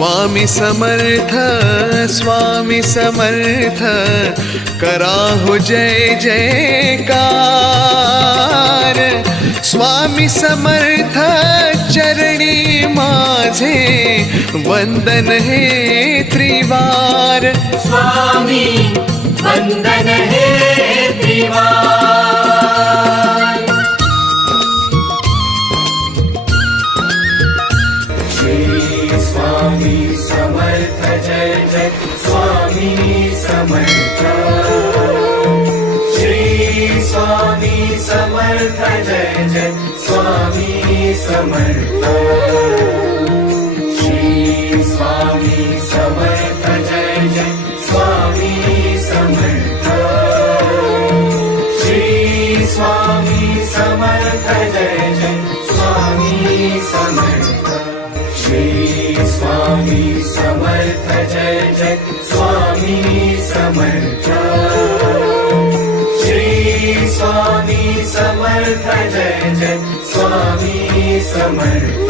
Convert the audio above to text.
स्वामी समर्थ, स्वामी समर्थ, कराहो जय जयकार। स्वामी समर्थ चरणी माझे वंदन हे त्रिवार। स्वामी वंदन हे त्रिवार। श्री स्वामी समर्थ जय जय स्वामी समर्थ। श्री स्वामी समर्थ जय जय स्वामी समर्थ। श्री स्वामी समर्थ जय जय स्वामी समर्थ। श्री स्वामी समर्थ जय जय स्वामी समर्थ। श्री स्वामी समर्थ जय जय स्वामी समर्थ। श्री स्वामी समर्थ जय जय स्वामी समर्थ।